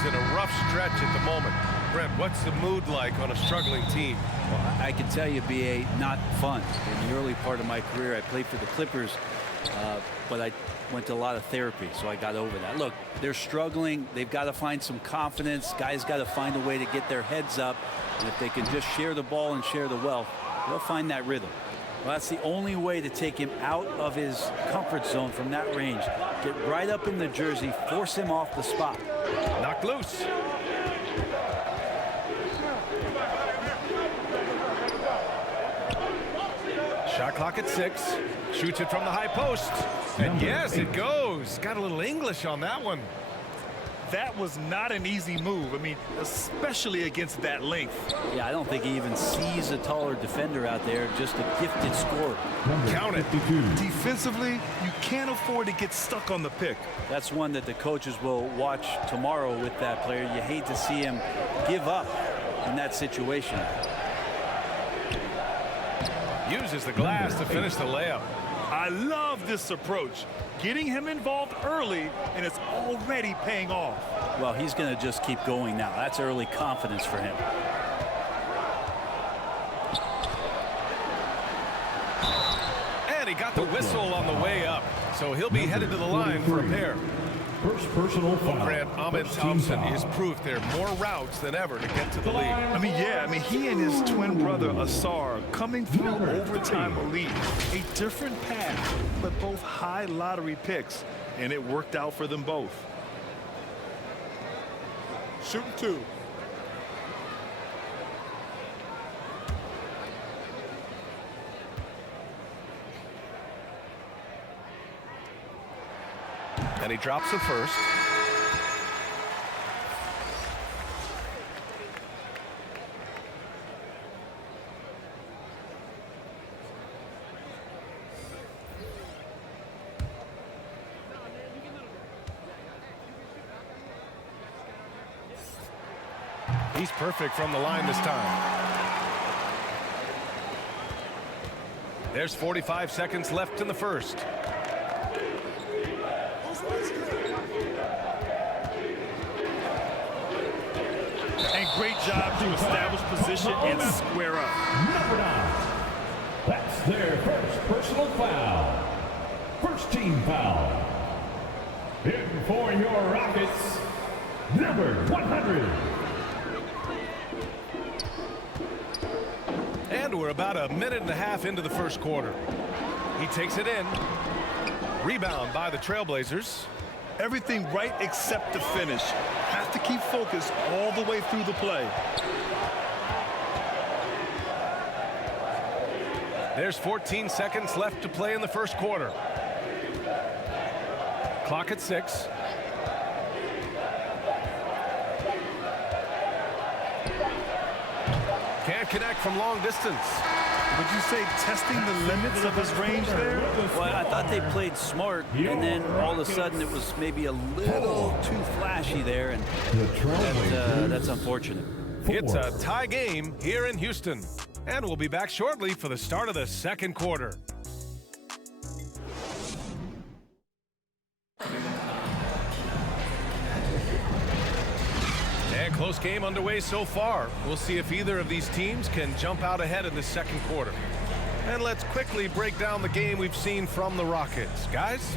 team's in a rough stretch at the moment. Brent, what's the mood like on a struggling team? Well, I can tell you, B.A., not fun. In the early part of my career, I played for the Clippers, but I went to a lot of therapy, so I got over that. Look, they're struggling. They've got to find some confidence. Guys got to find a way to get their heads up. And if they can just share the ball and share the wealth, they'll find that rhythm. Well, that's the only way to take him out of his comfort zone from that range. Get right up in the jersey, force him off the spot. Knocked loose. Shot clock at 6. Shoots it from the high post. And yes, it goes. Got a little English on that one. That was not an easy move. I mean, especially against that length. Yeah, I don't think he even sees a taller defender out there, just a gifted scorer. Count it. Defensively, you can't afford to get stuck on the pick. That's one that the coaches will watch tomorrow with that player. You hate to see him give up in that situation. Uses the glass to finish the layup. I love this approach. Getting him involved early, and it's already paying off. Well, he's going to just keep going now. That's early confidence for him. And he got the whistle on the way up, so he'll be headed to the line for a pair. First personal foul. Grant, Ahmed Thompson is proof there are more routes than ever to get to the lead. I mean, he and his twin brother, Asar, coming through overtime elite. A different path, but both high lottery picks, and it worked out for them both. Shooting 2. And he drops the first. He's perfect from the line this time. There's 45 seconds left in the first. And great job to establish position and square up. Number 9. That's their first personal foul. First team foul. In for your Rockets, number 100. And we're about a minute and a half into the first quarter. He takes it in. Rebound by the Trailblazers. Everything right except the finish. Have to keep focused all the way through the play. There's 14 seconds left to play in the first quarter. Clock at 6. Can't connect from long distance. Would you say testing the limits of his range there? Well, I thought they played smart, and then all of a sudden it was maybe a little too flashy there, and that's unfortunate. It's a tie game here in Houston, and we'll be back shortly for the start of the second quarter. And close game underway so far. We'll see if either of these teams can jump out ahead in the second quarter. And let's quickly break down the game we've seen from the Rockets. Guys?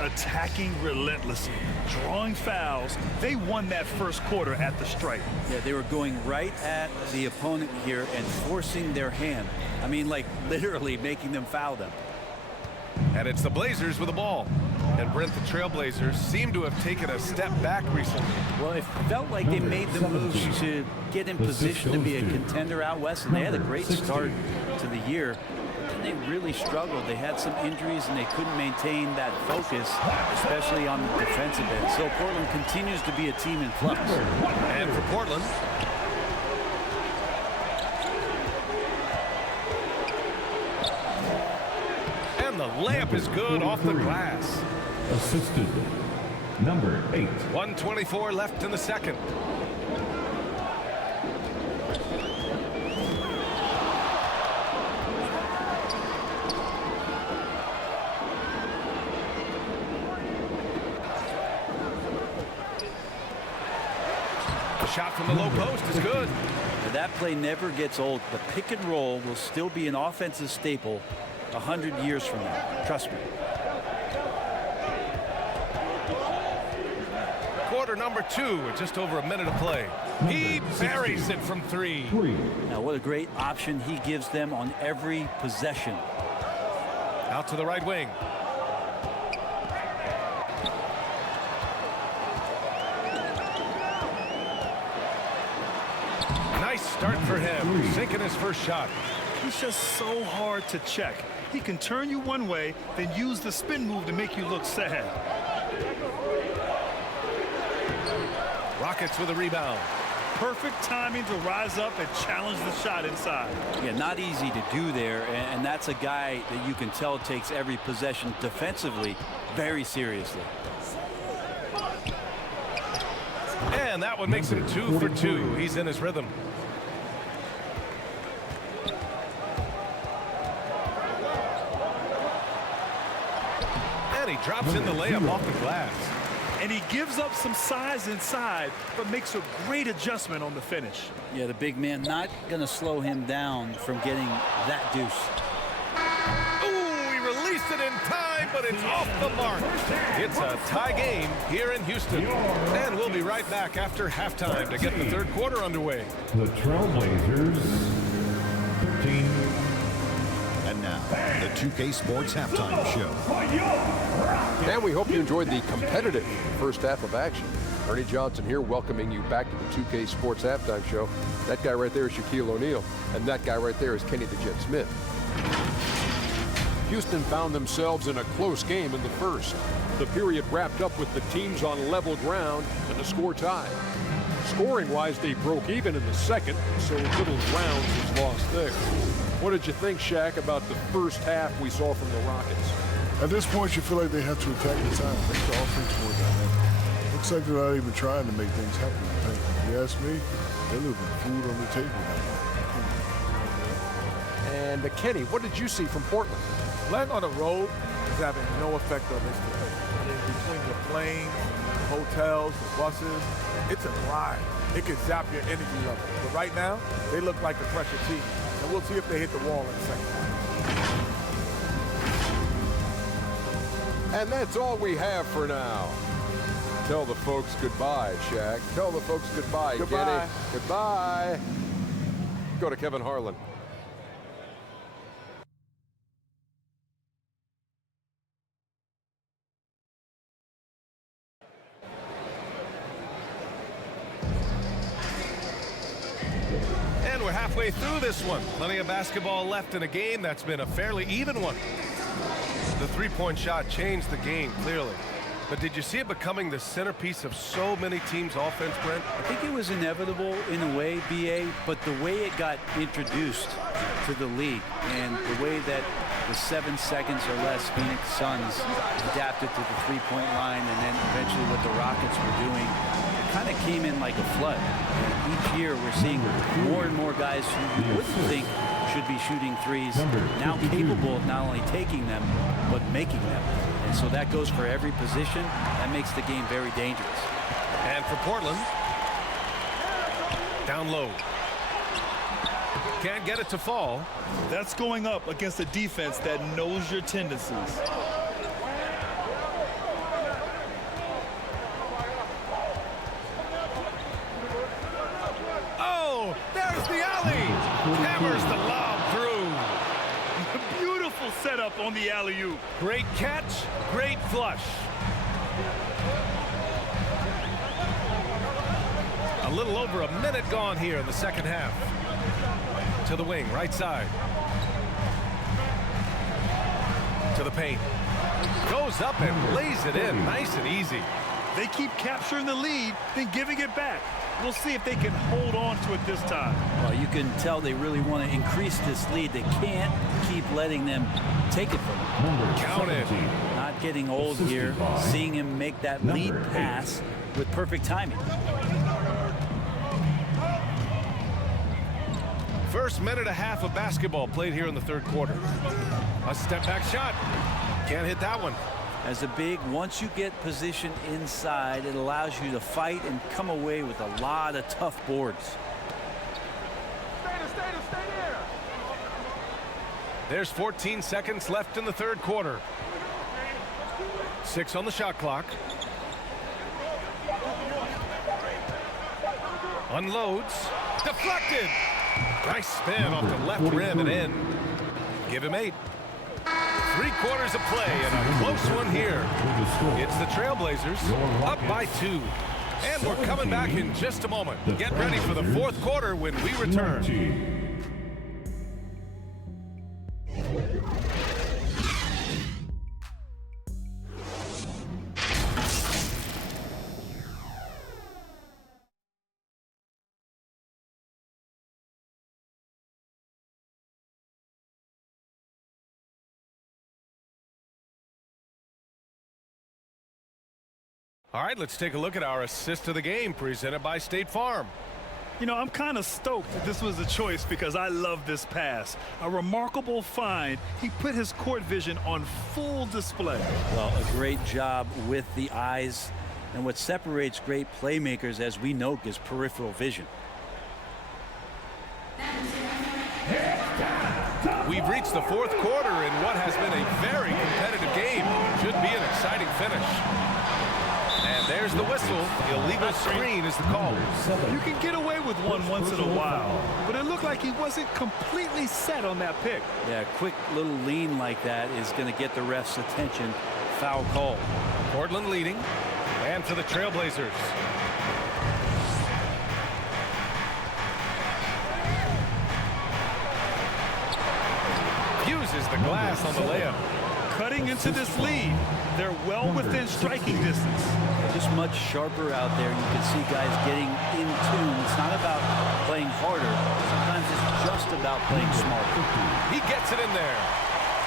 Attacking relentlessly, drawing fouls. They won that first quarter at the stripe. Yeah, they were going right at the opponent here and forcing their hand. I mean, like literally making them foul them. And it's the Blazers with the ball. And Brent, the Trailblazers seem to have taken a step back recently. Well, it felt like they made the moves to get in position to be a contender out west, and they had a great start to the year. But then they really struggled. They had some injuries, and they couldn't maintain that focus, especially on the defensive end. So Portland continues to be a team in flux. And for Portland, and the layup is good off the glass. Assisted, number 8. 1:24 left in the second. The shot from the low post is good. Now, that play never gets old. The pick and roll will still be an offensive staple 100 years from now. Trust me. Quarter number 2 with just over a minute of play. He buries it from 3. Now, what a great option he gives them on every possession. Out to the right wing. Nice start for him, sinking his first shot. He's just so hard to check. He can turn you one way, then use the spin move to make you look sad. Rockets with a rebound. Perfect timing to rise up and challenge the shot inside. Yeah, not easy to do there, and that's a guy that you can tell takes every possession defensively very seriously. And that one makes him 2 for 2. He's in his rhythm. And he drops in the layup off the glass. And he gives up some size inside, but makes a great adjustment on the finish. Yeah, the big man not going to slow him down from getting that deuce. Ooh, he released it in time, but it's off the mark. It's a tie game here in Houston. And we'll be right back after halftime to get the third quarter underway. The Trailblazers, 13. And now, the 2K Sports Halftime Show. And we hope you enjoyed the competitive first half of action. Ernie Johnson here, welcoming you back to the 2K Sports Halftime Show. That guy right there is Shaquille O'Neal, and that guy right there is Kenny the Jet Smith. Houston found themselves in a close game in the first. The period wrapped up with the teams on level ground and the score tied. Scoring-wise, they broke even in the second, so little ground was lost there. What did you think, Shaq, about the first half we saw from the Rockets? At this point, you feel like they have to attack the time, make the offense more dynamic. Looks like they're not even trying to make things happen. If you ask me, they're leaving food on the table now. And Kenny, what did you see from Portland? Playing on the road is having no effect on this team. Between the planes, the hotels, the buses, it's a grind. It can zap your energy level. But right now, they look like a pressure team. And we'll see if they hit the wall in a second. And that's all we have for now. Tell the folks goodbye, Shaq. Tell the folks goodbye, Goodbye. Kenny. Goodbye. Go to Kevin Harlan. And we're halfway through this one. Plenty of basketball left in a game that's been a fairly even one. The three-point shot changed the game, clearly. But did you see it becoming the centerpiece of so many teams' offense, Brent? I think it was inevitable in a way, BA, but the way it got introduced to the league and the way that the 7 seconds or less Phoenix Suns adapted to the three-point line, and then eventually what the Rockets were doing, it kind of came in like a flood. And each year we're seeing more and more guys who you wouldn't think should be shooting threes, now capable of not only taking them, but making them. And so that goes for every position. That makes the game very dangerous. And for Portland, down low. Can't get it to fall. That's going up against a defense that knows your tendencies. Oh, there's the alley. Hammers the lob through. Beautiful setup on the alley-oop. Great catch, great flush. A little over a minute gone here in the second half. To the wing, right side. To the paint. Goes up and lays it in, nice and easy. They keep capturing the lead, then giving it back. We'll see if they can hold on to it this time. Well, you can tell they really want to increase this lead. They can't keep letting them take it from them. Count it. Not getting old here, seeing him make that lead pass with perfect timing. First minute and a half of basketball played here in the third quarter. A step back shot. Can't hit that one. As a big, once you get position inside, it allows you to fight and come away with a lot of tough boards. Stay there. There's 14 seconds left in the third quarter. 6 on the shot clock. Unloads. Deflected. Nice spin off the left rim and in. Give him 8. 3 quarters of play and a close one here. It's the Trailblazers up by 2. And we're coming back in just a moment. Get ready for the fourth quarter when we return. All right, let's take a look at our assist of the game presented by State Farm. You know, I'm kind of stoked that this was a choice because I love this pass. A remarkable find. He put his court vision on full display. Well, a great job with the eyes. And what separates great playmakers, as we know, is peripheral vision. We've reached the fourth quarter in what has been a very competitive game. Should be an exciting finish. And there's the whistle. Illegal screen is the call. You can get away with one once in a while, but it looked like he wasn't completely set on that pick. Yeah, a quick little lean like that is going to get the ref's attention. Foul call. Portland leading. And for the Trailblazers. Uses the glass on the layup. Cutting into this lead. They're well within striking distance. Just much sharper out there. You can see guys getting in tune. It's not about playing harder. Sometimes it's just about playing smarter. He gets it in there.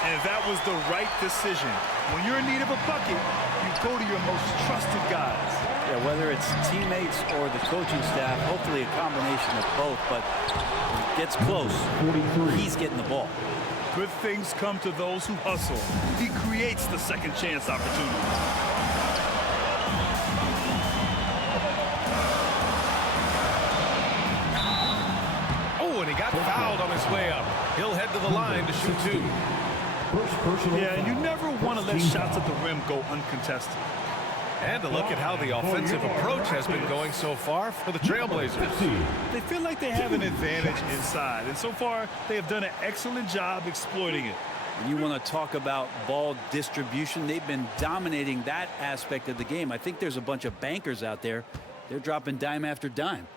And that was the right decision. When you're in need of a bucket, you go to your most trusted guys. Yeah, whether it's teammates or the coaching staff, hopefully a combination of both, but when it gets close, he's getting the ball. Good things come to those who hustle. He creates the second chance opportunity. Oh, and he got fouled on his way up. He'll head to the line to shoot 2. Yeah, you never want to let shots at the rim go uncontested. And to look at how the offensive approach has been going so far for the Trailblazers. They feel like they have an advantage inside, and so far they have done an excellent job exploiting it. You want to talk about ball distribution. They've been dominating that aspect of the game. I think there's a bunch of bankers out there. They're dropping dime after dime.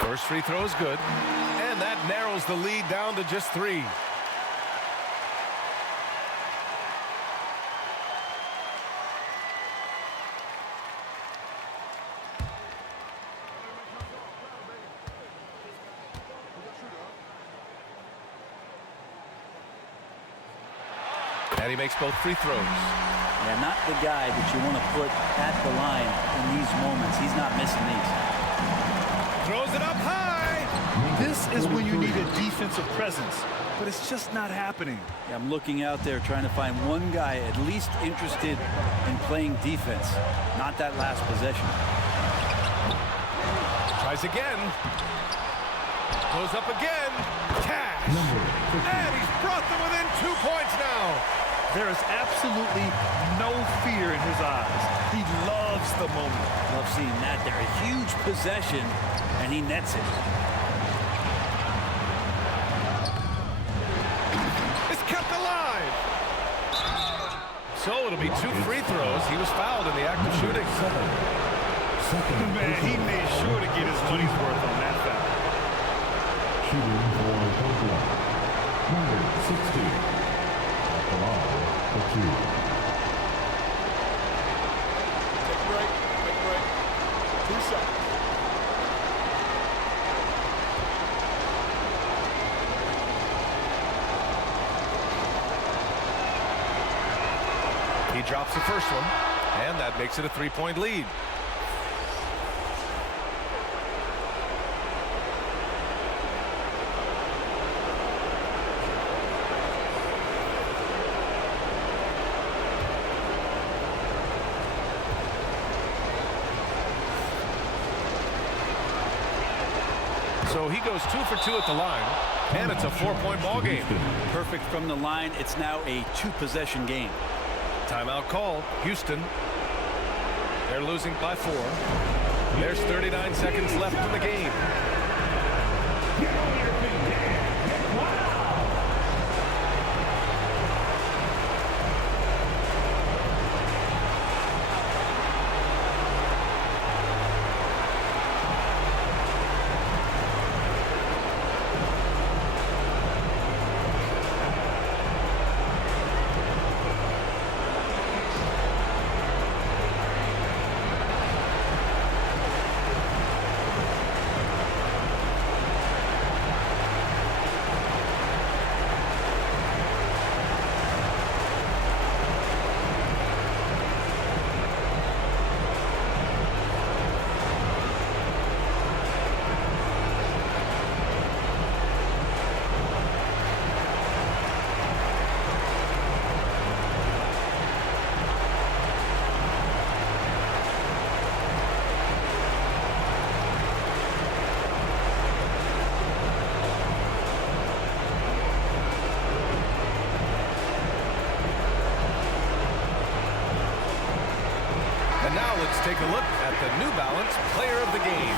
First free throw is good, and that narrows the lead down to just 3. And he makes both free throws. Yeah, not the guy that you want to put at the line in these moments. He's not missing these. Throws it up high. This is when you need a defensive presence, but it's just not happening. Yeah, I'm looking out there trying to find one guy at least interested in playing defense, not that last possession. Tries again. Goes up again. Cash. And he's brought them within 2 points now. There is absolutely no fear in his eyes. He loves the moment. Love seeing that there. A huge possession, and he nets it. It's kept alive. So it'll be 2 free throws. He was fouled in the act of shooting. Man, he made sure to get his money's worth on that foul. Shooting for Oklahoma. Number 60. For 2. Take a break. 2 shots. He drops the first one, and that makes it a 3-point lead. So he goes 2 for 2 at the line, and it's a 4-point ball game. Perfect from the line. It's now a 2-possession game. Timeout called. Houston. They're losing by 4. There's 39 seconds left in the game. Let's take a look at the New Balance Player of the Game.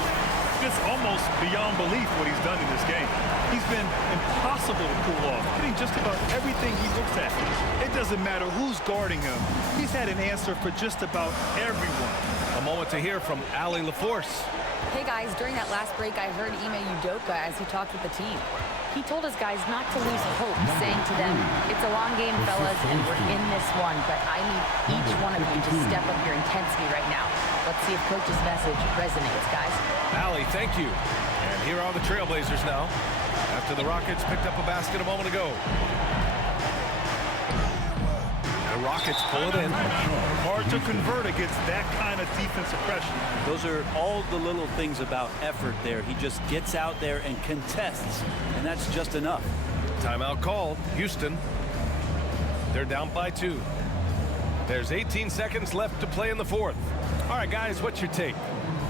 It's almost beyond belief what he's done in this game. He's been impossible to pull off, hitting just about everything he looks at. It doesn't matter who's guarding him. He's had an answer for just about everyone. A moment to hear from Allie LaForce. Hey guys, during that last break, I heard Ime Udoka as he talked with the team. He told his guys not to lose hope, saying to them, it's a long game, fellas, and we're in this one, but I need each one of you to step up your intensity right now. Let's see if Coach's message resonates, guys. Allie, thank you. And here are the Trailblazers now, after the Rockets picked up a basket a moment ago. The Rockets pull it in. Hard to convert against that kind of defensive pressure. Those are all the little things about effort there. He just gets out there and contests, and that's just enough. Timeout called. Houston. They're down by 2. There's 18 seconds left to play in the 4th. All right, guys, what's your take?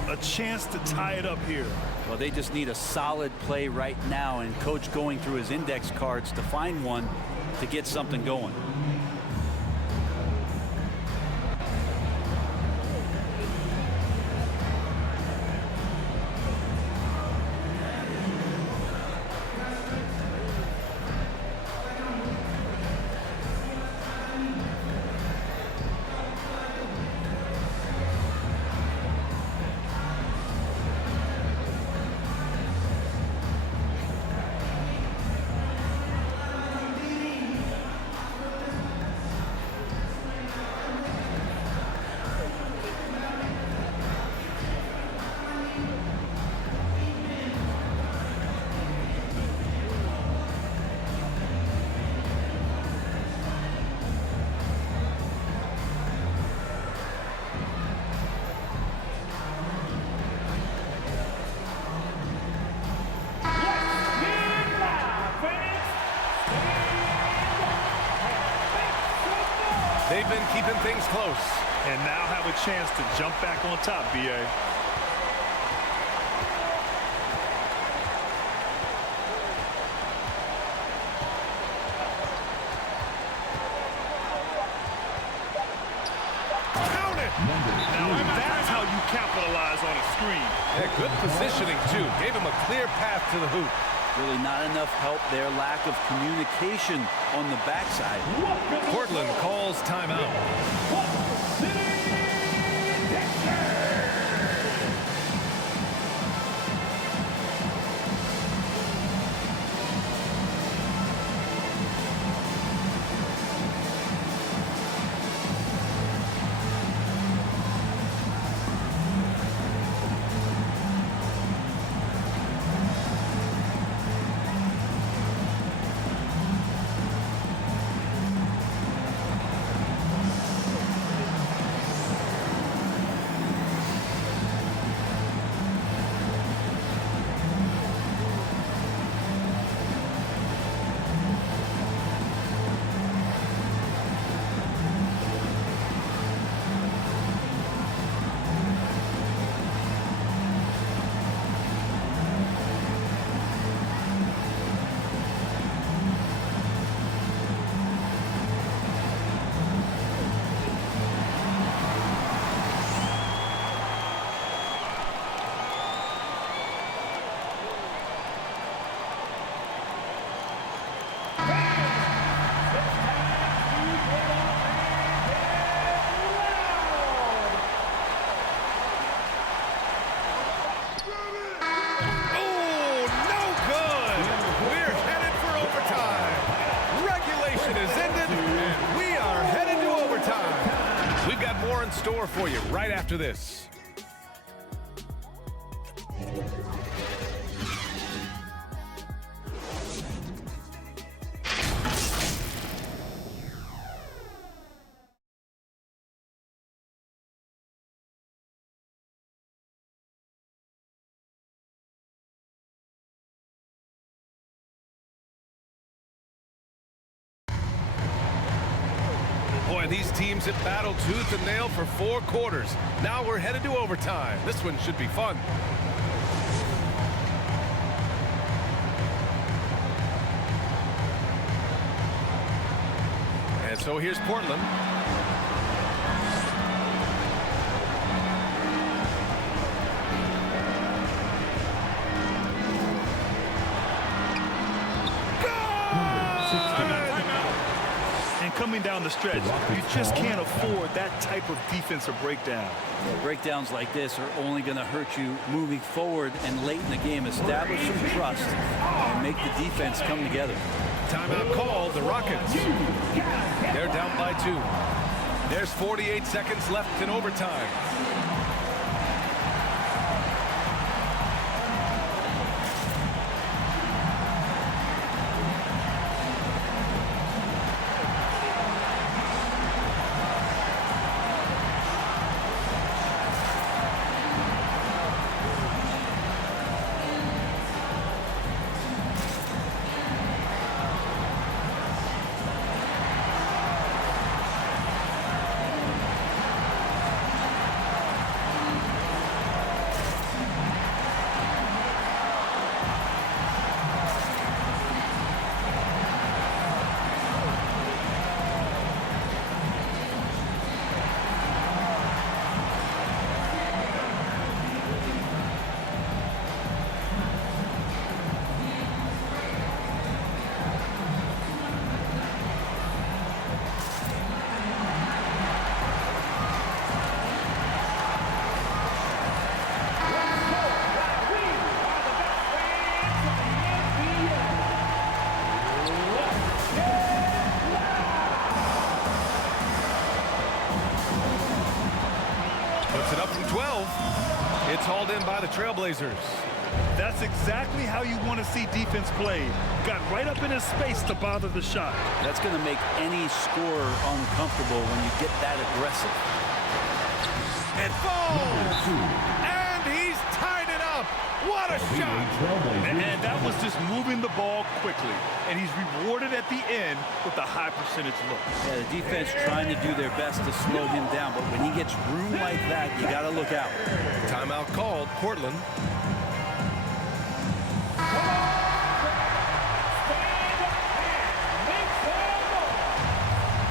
A chance to tie it up here. Well, they just need a solid play right now, and Coach going through his index cards to find one to get something going. They've been keeping things close. And now have a chance to jump back on top, B.A. Now that's how you capitalize on a screen. Yeah, good positioning, too. Gave him a clear path to the hoop. Really not enough help there. Lack of communication on the backside. Portland calls timeout. for you right after this. Boy, these teams have battled tooth and nail for 4 quarters. Now we're headed to overtime. This one should be fun. And so here's Portland. Coming down the stretch, you just can't afford that type of defensive breakdown. Yeah, breakdowns like this are only going to hurt you moving forward and late in the game. Establish some trust and make the defense come together. Timeout called, the Rockets. They're down by 2. There's 48 seconds left in overtime. Puts it up from 12. It's hauled in by the Trailblazers. That's exactly how you want to see defense play. Got right up in his space to bother the shot. That's going to make any scorer uncomfortable when you get that aggressive. It falls! And he's tied it up! What a shot! And that was just moving the ball quickly. And he's rewarded at the end with a high percentage look. Yeah, the defense trying to do their best to slow him down, but when he gets room like that, you got to look out. Timeout called, Portland.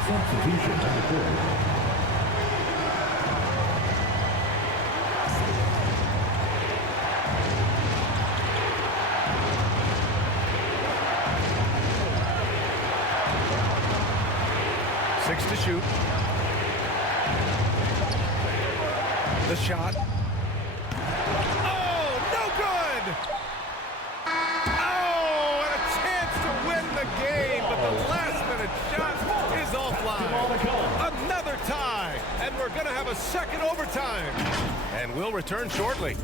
Substitution on the court. Six to shoot. The shot. Oh, no good! Oh, and a chance to win the game, but the last-minute shot is offline. Another tie, and we're going to have a second overtime. And we'll return shortly.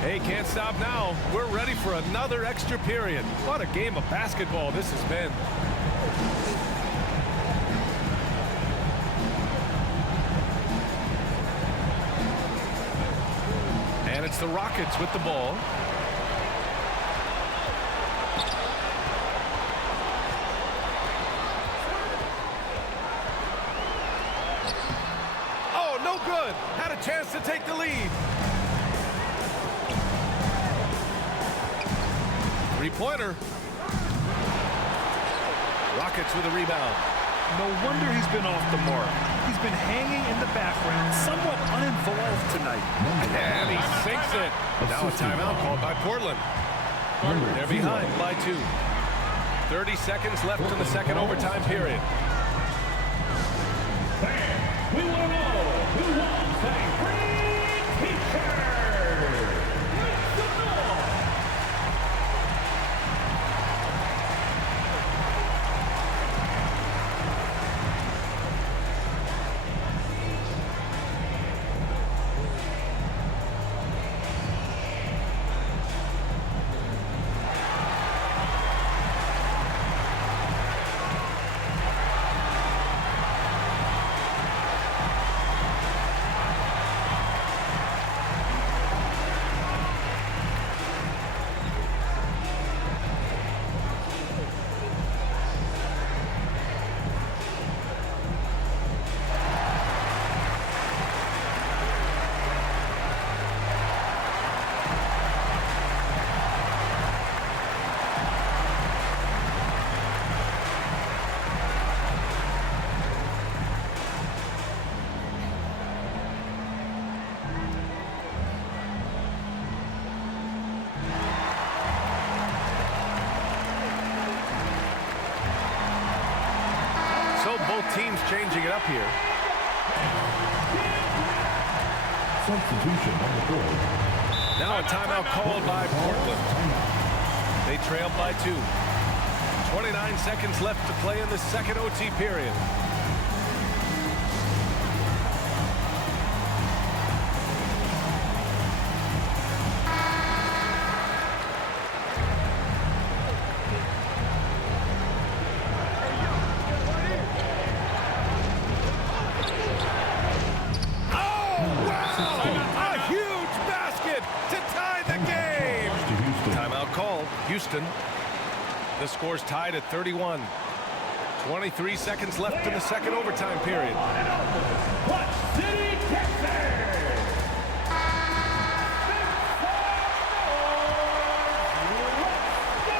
Hey, can't stop now. We're ready for another extra period. What a game of basketball this has been. And it's the Rockets with the ball. Oh, no good. Had a chance to take the lead. Three-pointer. Rockets with a rebound. No wonder he's been off the mark. He's been hanging in the background, somewhat uninvolved tonight. And he sinks it. Now a timeout called by Portland. They're behind by 2. 30 seconds left in the second overtime period. We want to know who wants a free t-shirt. Make some noise. So both teams changing it up here. Substitution on the board. Now a timeout called by Portland. They trail by 2. 29 seconds left to play in the second OT period. Houston. The score's tied at 31. 23 seconds left in the second overtime period.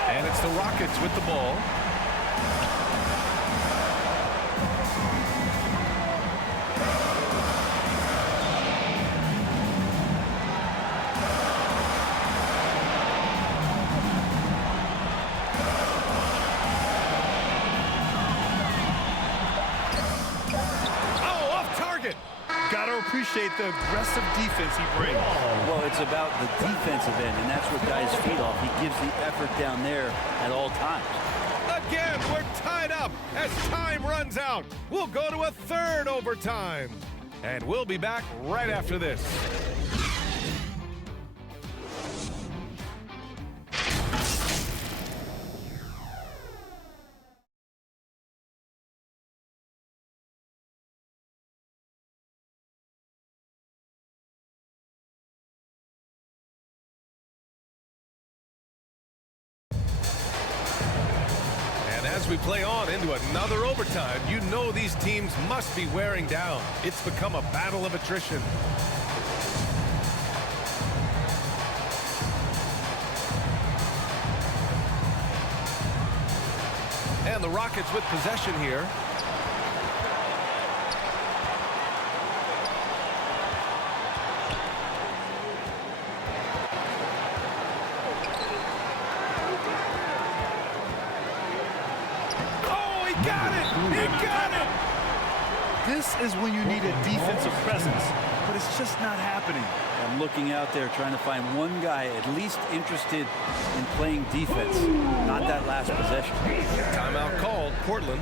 And it's the Rockets with the ball. Appreciate the aggressive defense he brings. Well, it's about the defensive end, and that's what guys feed off. He gives the effort down there at all times. Again, we're tied up as time runs out. We'll go to a third overtime. And we'll be back right after this. As we play on into another overtime, you know these teams must be wearing down. It's become a battle of attrition. And the Rockets with possession here. This is when you need a defensive presence, but it's just not happening. I'm looking out there trying to find one guy at least interested in playing defense, not that last possession. Timeout called, Portland.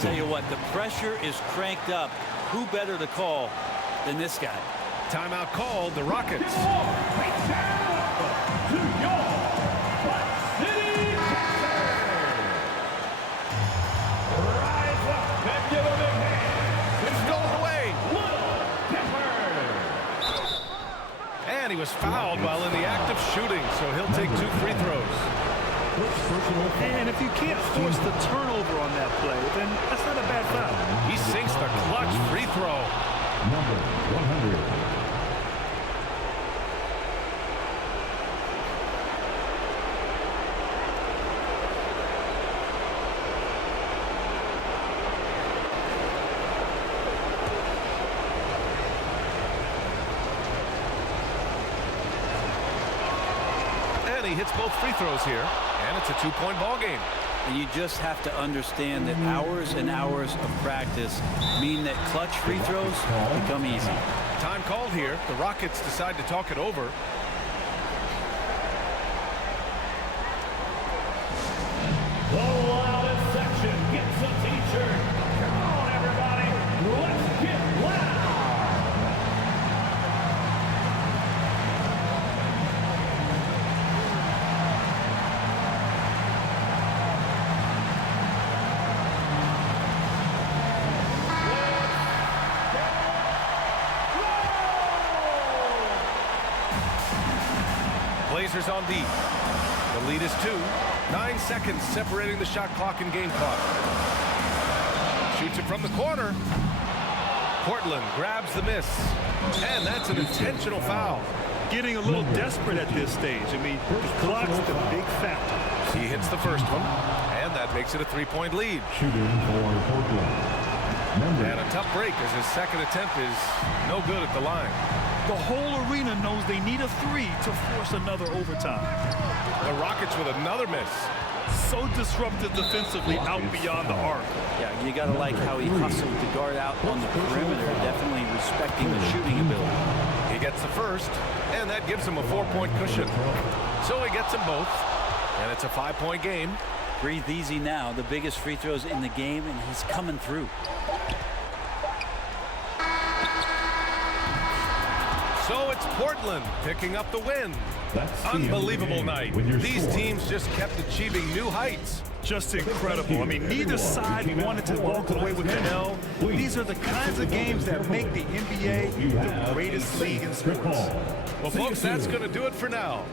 Tell you what, the pressure is cranked up. Who better to call than this guy? Timeout called, the Rockets. It's stolen away. And he was was fouled while in the act of shooting, so he'll take 2 free throws. And if you can't force the turnover on that play, then that's not a bad foul. He sinks the clutch free throw. Number 100. And he hits both free throws here, and it's a 2-point ball game. And you just have to understand that hours and hours of practice mean that clutch free throws become easy. Time called here. The Rockets decide to talk it over. The loudest section gets a t-shirt. Come on, everybody. Let's get loud. Blazers on deep. The lead is 2. 9 seconds separating the shot clock and game clock. Shoots it from the corner. Portland grabs the miss. And that's an intentional foul. Getting a little desperate at this stage. I mean, the clock's the big factor. He hits the first one, and that makes it a 3-point lead. Shooting for Portland. And a tough break as his second attempt is no good at the line. The whole arena knows they need a 3 to force another overtime. The Rockets with another miss. So disruptive defensively out beyond the arc. Yeah, you got to like how he hustled to guard out on the perimeter, definitely respecting the shooting ability. He gets the first, and that gives him a 4-point cushion. So he gets them both, and it's a 5-point game. Breathe easy now. The biggest free throws in the game, and he's coming through. So it's Portland picking up the win. Unbelievable night. These teams just kept achieving new heights. Just incredible. I mean, neither side wanted to walk away with the L. These are the kinds of games that make the NBA the greatest league in sports. Well, folks, that's going to do it for now.